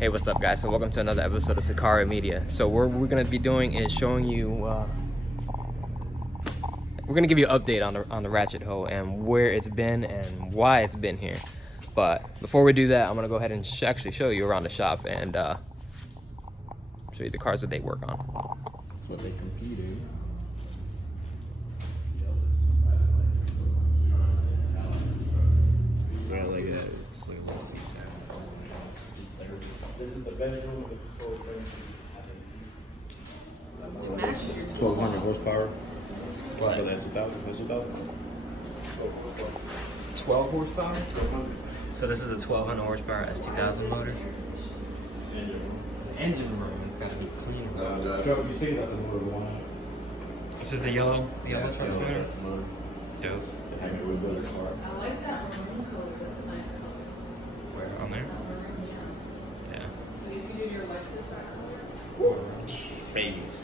Hey, what's up, guys? So welcome to another episode of Sicario Media. So what we're gonna be doing is showing you, we're gonna give you an update on the Ratchet Hoe and where it's been and why it's been here. But before we do that, I'm gonna go ahead and actually show you around the shop and show you the cars that they work on. What they compete in. Yeah, look at that. It's like the seats. This is the bedroom with the full bedroom. 1,200 horsepower. What? So that's 1,000. That's 1,000. 12 horsepower? So this is a 1,200 horsepower S2000 motor. It's an engine room. It's gotta be clean. Joe, you see that's a motor one. This is the yellow truck motor. Dope. I go with the car. I like that maroon color. That's a nice color. Where on there? Maroon, yeah. Yeah. So if you did your Lexus that color. Vegas.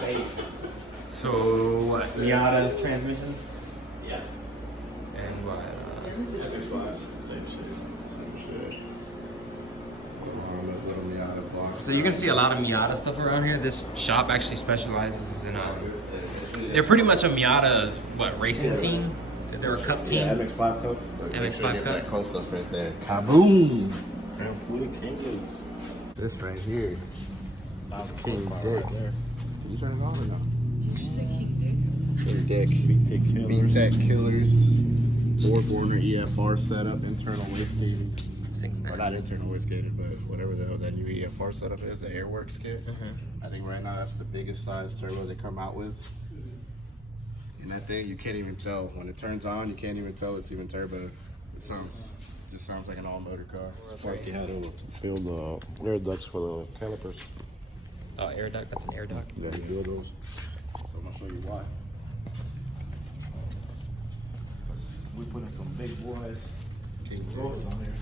Vegas. So what? Miata transmissions? Yeah. And what? X5. Same shit. So you're gonna see a lot of Miata stuff around here. This shop actually specializes in they're pretty much a Miata racing team. They're a cup team. Yeah, MX5 Cup. MX5 Get Cup. that close up right there. Kaboom! Grand Fully King loose. This right here. That's King Dick. You turn it on or no? Did you say King King Dick. VTEC Killers. VTEC Killers. Four-burner EFR setup, internal wastegated. Or not internal wastegated, but whatever the hell that new EFR setup is, the Airworks kit. I think right now that's the biggest size turbo they come out with. And that thing, you can't even tell. When it turns on, you can't even tell it's even turbo. It just sounds like an all-motor car. Sparky had to build the air ducts for the calipers. Oh, air duct. That's an air duct. Yeah, he built those. So I'm gonna show you why. We put in some big boys. King Rollers on there.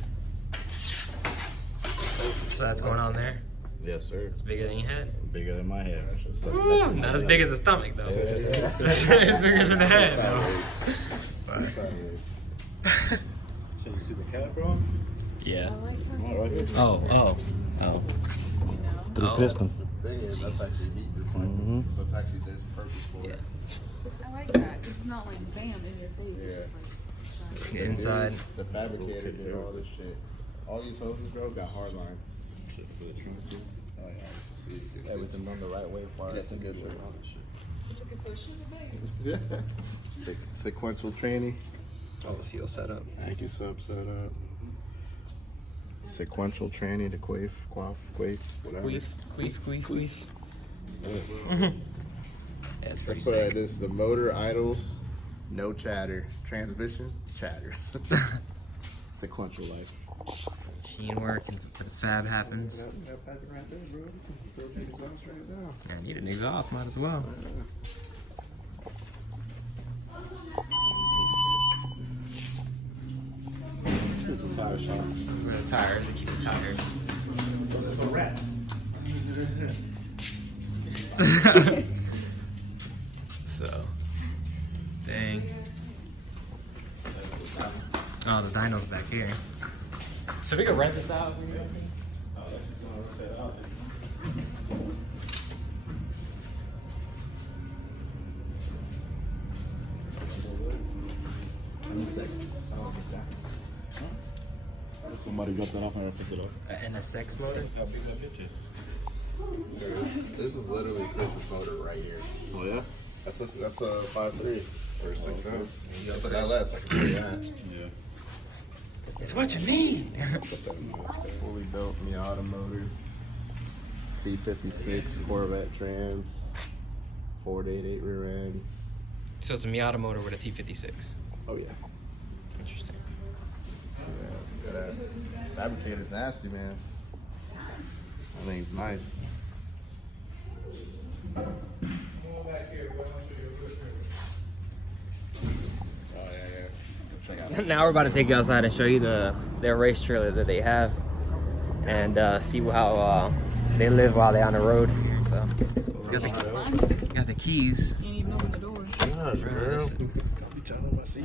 So that's going on there. Yes, sir. It's bigger than your head. Bigger than my head. Not as big as the stomach though. Yeah. It's bigger than the head though. So you see the caliper on? Yeah. I like her. Right here. Oh. You know? Through Oh. piston. The thing is, that's actually heat reflecting. So it's actually just perfect for it. I like that. It's not like bam in your face. Yeah. It's just like shiny. Inside. The fabricator did all this shit. All these hoses, bro, got hard line. Shit for the trunk too. Oh yeah, see, Everything done the right way for I got some good shit. Looking for a sugar baby. Sequential training. All the fuel setup. Anki sub setup. Sequential training to quaff, whatever. Queef. Yeah, it's pretty But sick. this the motor idles, no chatter. Transmission chatter. Sequential life. Machine work and the fab happens. That packet right there, bro. Throw the exhaust right down. Yeah, I need an exhaust, might as well. It's a tire shop. Where the tires to keep it tired. Those are some rats. So, dang. Oh, the dyno's back here. So we could rent this out. Oh, that's just gonna rotate out. Somebody dropped that off and I picked it up. An NSX motor? How big that bitch is? This is literally Chris's motor right here. Oh yeah? That's a 5.3 or 6.0. Okay. That's an LS. I can tell you that. Yeah. It's what you need. Fully built Miata motor. T56 Corvette trans. 488 rear end. So it's a Miata motor with a T56. Oh yeah. Interesting. Yeah. That fabricator's nasty, man. That thing's nice. Oh yeah. Check out. Now we're about to take you outside and show you their race trailer that they have, and see how they live while they're on the road. So, got the keys. Can't even open the door. Girl.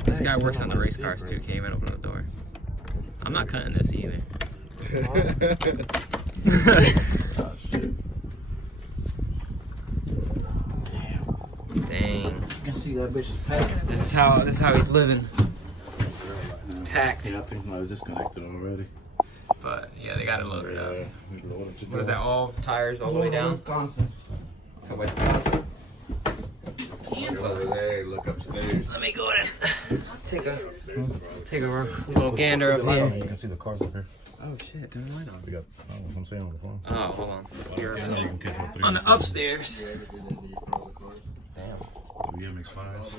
This guy works on the race cars too. Can't even open the door. I'm not cutting this either. Dang. You can see that bitch is packed. This is how he's living. Packed. Yeah, I think no, it's disconnected already. But yeah, they got it loaded up. What What is that? All tires all the way down Wisconsin. to Wisconsin. Look over there, look upstairs. Let me go in. Take a little gander up You here. can see the cars up here. Oh shit! Turn the light on. We got. I don't know if I'm saying on the phone. Oh, hold on. You're You can catch up on the upstairs. Damn. 3MX5s.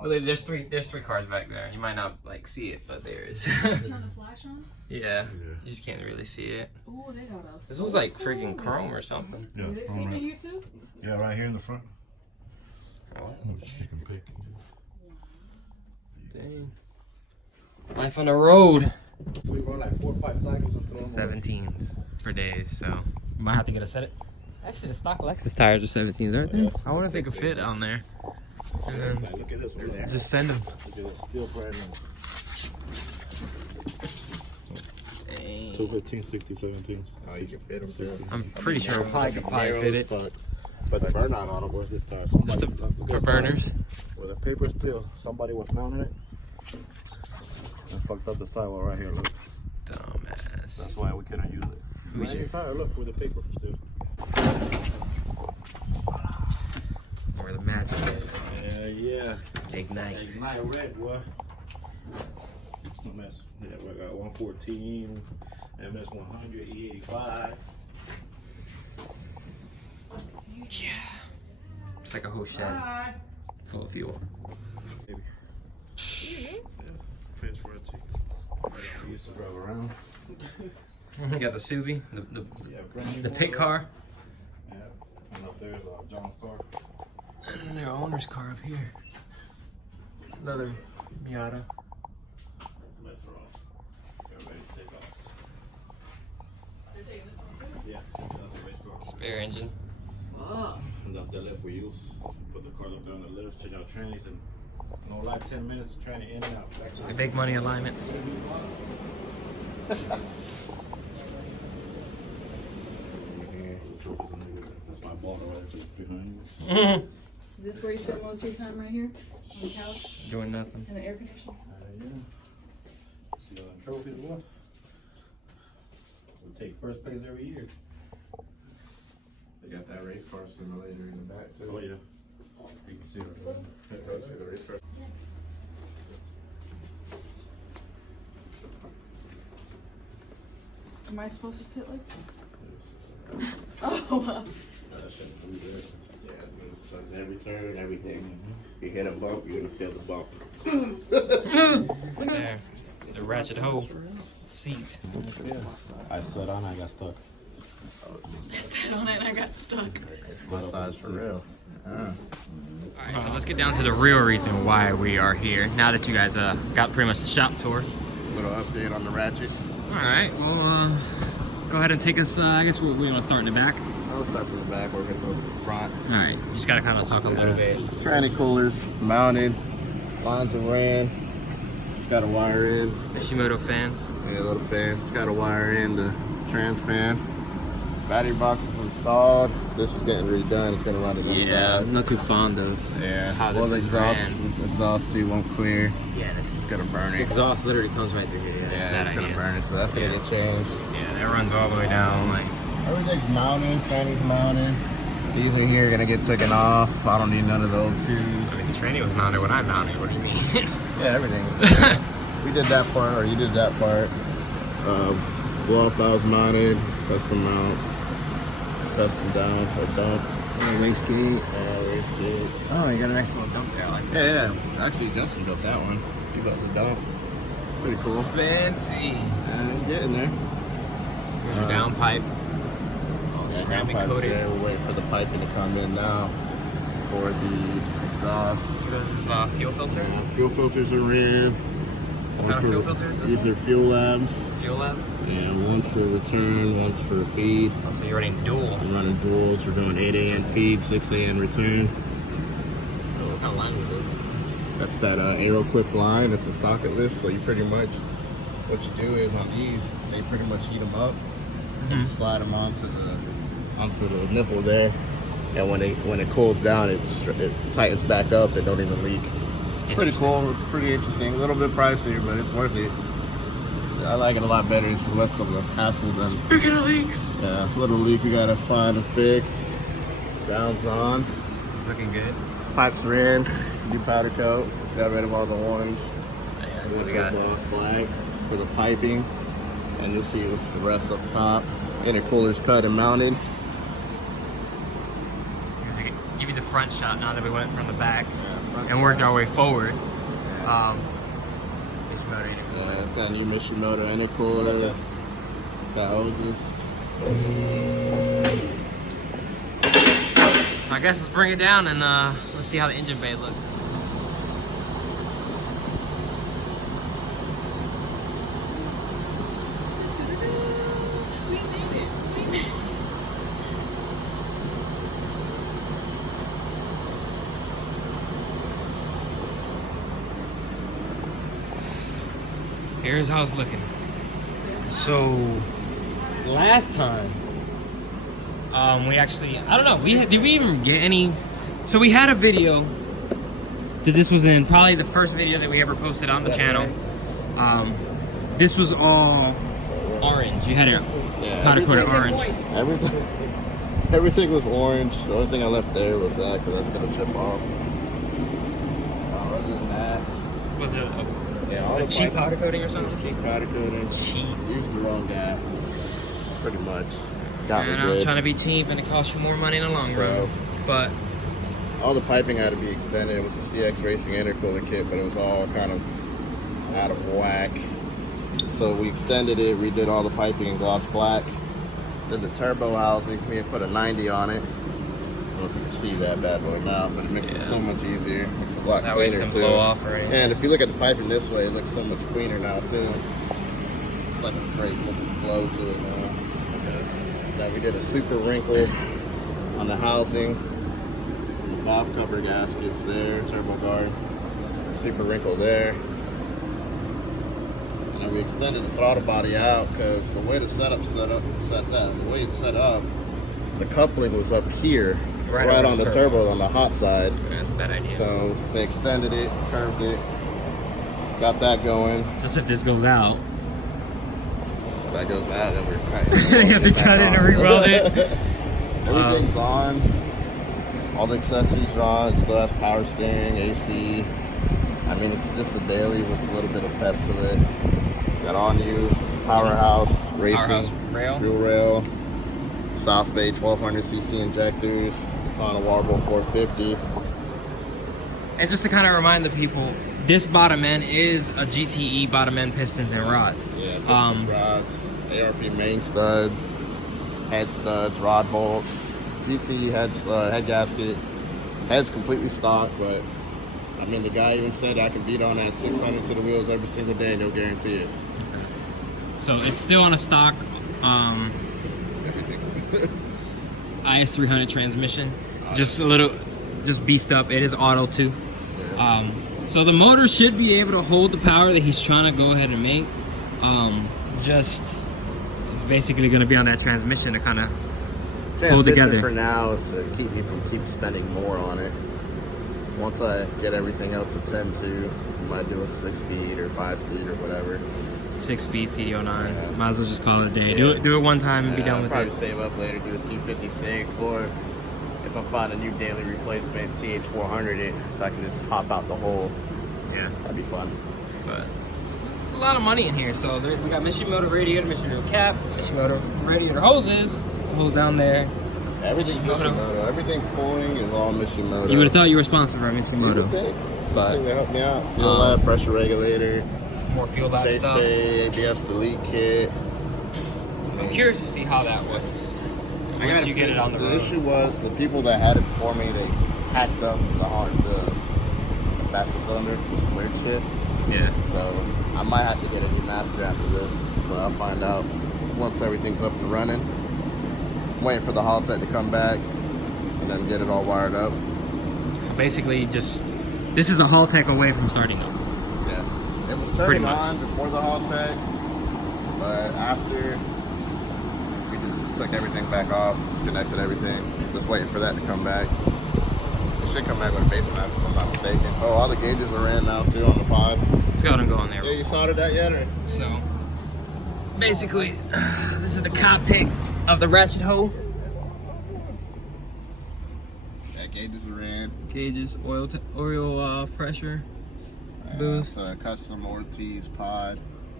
Well, there's three cars back there. You might not like see it, but there is. Turn the flash on. Yeah. You just can't really see it. Ooh, they got us. This was like freaking chrome or something. Yeah, Do they see me here too? yeah, right here in the front. Oh, Chicken pick. dang. Life on the road. We run like 4 or 5 cycles and throw 17s for days, so you might have to get a set it. Actually, the stock Lexus tires are 17s, aren't they? I wonder if they could fit on there. And then Look at this one there. just send them. Look at that steel brand new. Dang. 215, 60, 17. Oh, you can fit them too. I'm pretty sure I could probably fit it. But the burnout on it was this time. Just for burners. With a paper steel, somebody was mounting it and fucked up the sidewall right here. Look, Dumbass. that's why we couldn't use it. Who's Right your- inside, look, with the paper steel. Where the magic is. Yeah. Ignite. Ignite red, boy. MS. Yeah, we got 114, MS 100, E85. Yeah. It's like a whole shed full of fuel. Pitch for it, we used to drive around. You got the Subi, Yeah, brand new the one, pit car. Yeah, and up there's John Star. And their owner's car up here. It's another Miata. Let's roll. Get ready to take off. They're taking this one too. Yeah, that's a race car. Spare engine. And that's the lift we use. Put the car up there on the lift, check out trannies, and no like 10 minutes of tranny in and out. The big money alignments. That's my ball right there, 300. Is this where you spend most of your time right here? On the couch? Doing nothing. And the air conditioning? Yeah. See all them trophies, what? We take first place every year. They got that race car simulator in the back too. Oh yeah. You can see it right there. See the race car. Am I supposed to sit like this? Oh, wow. That shit's pretty good. Yeah, I mean, so it's every turn, everything. You hit a bump, you're gonna feel the bump. There. The Ratchet Hoe seat. I sat on, I got stuck. I sat on it and I got stuck. Massage for real. Alright, so let's get down to the real reason why we are here. Now that you guys got pretty much the shop tour. Little update on the Ratchet. Alright, well, go ahead and take us, I guess we want to start in the back. I'll start from the back, work its way to the front. Alright, you just gotta kind of talk a little bit. Tranny coolers mounted, lines are ran. Just got to wire in. Hashimoto fans. Yeah, little fans. Just got to wire in the trans fan. Battery box is installed. This is getting redone. It's gonna run it inside. Yeah, I'm not too fond of Yeah. how this Well, is exhaust ran. tube won't clear. Yeah, this It's gonna burn it. exhaust literally comes right through here. Yeah, that's a bad it's gonna idea. burn it. So that's gonna Yeah. get changed. Yeah, that runs all the way down. Like, Everything's mounted. Tranny's mounted. These in here are gonna get taken off. I don't need none of those tubes. I mean, the tranny was mounted when I mounted. What do you mean? Yeah, everything. We did that part, or you did that part. Blow off valves mounted, custom mounts, custom down or dump. Wastegate. Wastegate. Oh, you got an excellent dump there. I like that. Yeah. Actually, Justin built that one. He built the dump. Pretty cool. Fancy. And he's getting there. Here's your down pipe. All That ceramic downpipe's coated. there. We're waiting for the piping to come in now for the exhaust. This is fuel filter. Fuel filters are in. What kind of fuel filter is this? These are fuel labs. Fuel lab. Yeah, one's for return, one's for feed. So you're running dual. I'm running duals. We're doing 8 a.m. feed, 6 a.m. return. What kind of line is this? That's that Aero Clip line. It's a socket list, so you pretty much what you do is on these, they pretty much heat them up, and you slide them onto the nipple there, and when it cools down, it tightens back up. It don't even leak. It's pretty cool. It's pretty interesting. A little bit pricier, but it's worth it. I like it a lot better. It's less of a hassle than. Speaking of leaks. Yeah, little leak we gotta find and fix. Down's on. It's looking good. Pipes are in. New powder coat. Got rid of all the orange. Yeah, so we got gloss black for the piping, and you'll see the rest up top. Intercooler's cut and mounted. Give you the front shot now that we went from the back Yeah, and worked our way forward. Yeah, it's got a new Mishimoto intercooler. Got hoses. So I guess let's bring it down and let's see how the engine bay looks. Here's how it's looking. So last time, we actually, I don't know, did we even get any? So we had a video that this was in, probably the first video that we ever posted on the channel. This was all orange. You had it powder coated orange. Everything was orange. The only thing I left there was that, because that's gonna chip off. Other than that, Was it yeah, was it cheap powder coating or something? Cheap powder coating. Cheap. Using the wrong guy. Pretty much. And I was trying to be cheap, and it cost you more money in the long run. But all the piping had to be extended. It was a CX Racing intercooler kit, but it was all kind of out of whack. So we extended it, redid all the piping in gloss black. Did the turbo housing. We had put a 90 on it. I don't know if you can see that bad boy now, but it makes it so much easier. It makes it a lot that way it cleaner doesn't too. blow off or anything. And if you look at the piping this way, it looks so much cleaner now too. It's like a great looking flow to it now. Now we did a super wrinkle on the housing, and the valve cover gaskets there, turbo guard, super wrinkle there. And then we extended the throttle body out because the way the setup's the way it's set up, the coupling was up here, right on the turbo on the hot side. That's a bad idea. So they extended it, curved it, got that going. Just if this goes out. If that goes out, then we're cutting. You have to cut it and re-weld it. Everything's on. All the accessories are on. It still has power steering, AC. I mean, it's just a daily with a little bit of pep to it. Got all new powerhouse racing, fuel rail, South Bay 1200cc injectors. It's on a Warble 450. And just to kind of remind the people, this bottom end is a GTE bottom end pistons and rods. Yeah, pistons, rods, ARP main studs, head studs, rod bolts, GTE head gasket. Head's completely stock, but I mean, the guy even said I can beat on that 600 to the wheels every single day, no guarantee it. So it's still on a stock IS300 transmission, just beefed up. It is auto too. So the motor should be able to hold the power that he's trying to go ahead and make. Just it's basically going to be on that transmission to kind of hold together. For now, is to keep me from spending more on it. Once I get everything else to tend to, I might do a 6-speed or 5-speed or whatever. 6-speed CD09. Yeah. Might as well just call it a day. Yeah. Do it one time and be done with probably save up later, do a T56, or if I find a new daily replacement, TH400 it, so I can just hop out the hole. Yeah. That'd be fun. But it's a lot of money in here. So we got Mishimoto radiator, Mishimoto cap, Mishimoto radiator hose down there. Everything Mishimoto. Everything pulling is all Mishimoto. You would have thought you were sponsored by Mishimoto. But they helped me out. Fuel lab, pressure regulator. More fuel lab safe stuff. Bay, ABS delete kit. I'm curious to see how that works. Once you get it on the road. The issue was the people that had it before me, they hacked up the fastest cylinder with some weird shit. Yeah. So I might have to get a new master after this, but I'll find out once everything's up and running. I'm waiting for the Hall Tech to come back and then get it all wired up. So basically, this is a Hall Tech away from starting up. Yeah. It was turning on before the Hall Tech. But after we just took everything back off, disconnected everything, just waiting for that to come back. It should come back with a base map if I'm not mistaken. Oh, all the gauges are in now too on the pod. Let's go ahead and go on there. Yeah, you soldered that yet? Or? So, basically, this is the cockpit of the Ratchet Hoe. Yeah, gauges are in. Gauges, oil pressure, boost. It's a custom Ortiz pod.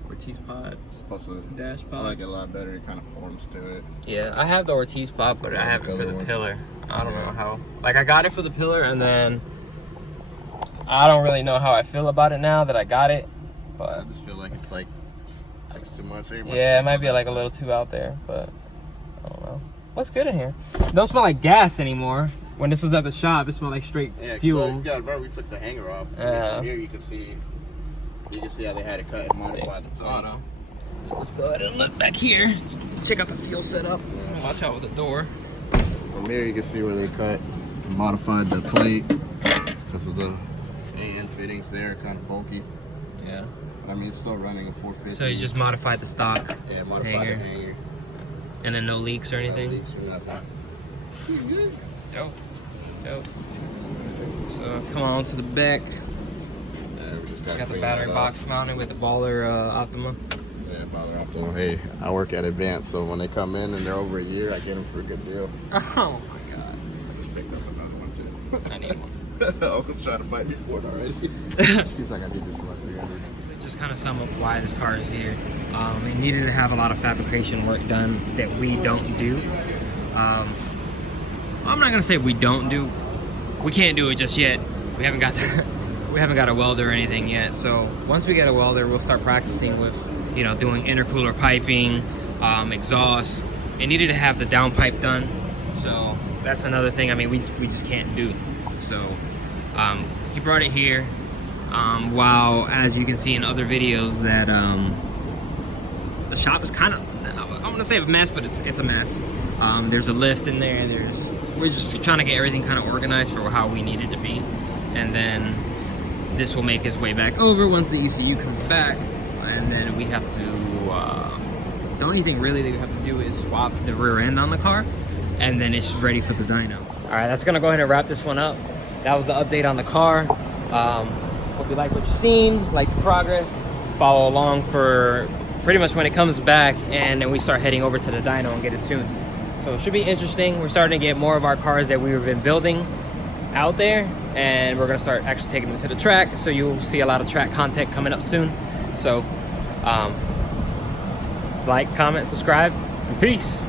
Ortiz pod. It's supposed to Dash pod. I like it a lot better. It kind of forms to it. Yeah, I have the Ortiz pod, but I have it for the One. pillar. I don't know how. Like, I got it for the pillar, and then I don't really know how I feel about it now that I got it. But I just feel like it's like takes too much. yeah, it might be like a little too out there, but I don't know. Looks good in here. It don't smell like gas anymore. When this was at the shop, it smelled like straight fuel. You gotta remember, we took the hanger off. Yeah. From here you can see how they had it cut and modified. It's auto. So let's go ahead and look back here. Check out the fuel setup. Watch out with the door. From here you can see where they cut and modified the plate because of the AN fittings there, kind of bulky. Yeah. I mean, it's still running a 450. So you just modified the stock. Yeah, modified hanger. the hanger. And then no leaks or anything? No leaks or nothing. Pretty good. Dope. Dope. So come on to the back. Yeah, we just Got the battery box mounted with the baller Optima. Yeah, Baller Optima. Hey, I work at Advance, so when they come in and they're over a year, I get them for a good deal. Oh my god. I just picked up another one too. I need one. Uncle's trying to fight me for it already. He's like, I need this for like 300. Just kind of sum up why this car is here. It needed to have a lot of fabrication work done that we don't do. I'm not gonna say we don't do. We can't do it just yet. We haven't got we haven't got a welder or anything yet. So once we get a welder, we'll start practicing with, you know, doing intercooler piping, exhaust. It needed to have the downpipe done. So that's another thing. I mean, we just can't do. So he brought it here. While, as you can see in other videos, that the shop is kind of, I'm gonna say a mess, but it's a mess. There's a lift in there. We're just trying to get everything kind of organized for how we need it to be, and then this will make its way back over once the ECU comes back, and then we have to. The only thing really that we have to do is swap the rear end on the car, and then it's ready for the dyno. All right, that's gonna go ahead and wrap this one up. That was the update on the car. Hope you like what you've seen, like the progress. Follow along for pretty much when it comes back, and then we start heading over to the dyno and get it tuned. So it should be interesting. We're starting to get more of our cars that we've been building out there, and we're gonna start actually taking them to the track. So you'll see a lot of track content coming up soon. So like, comment, subscribe, and peace.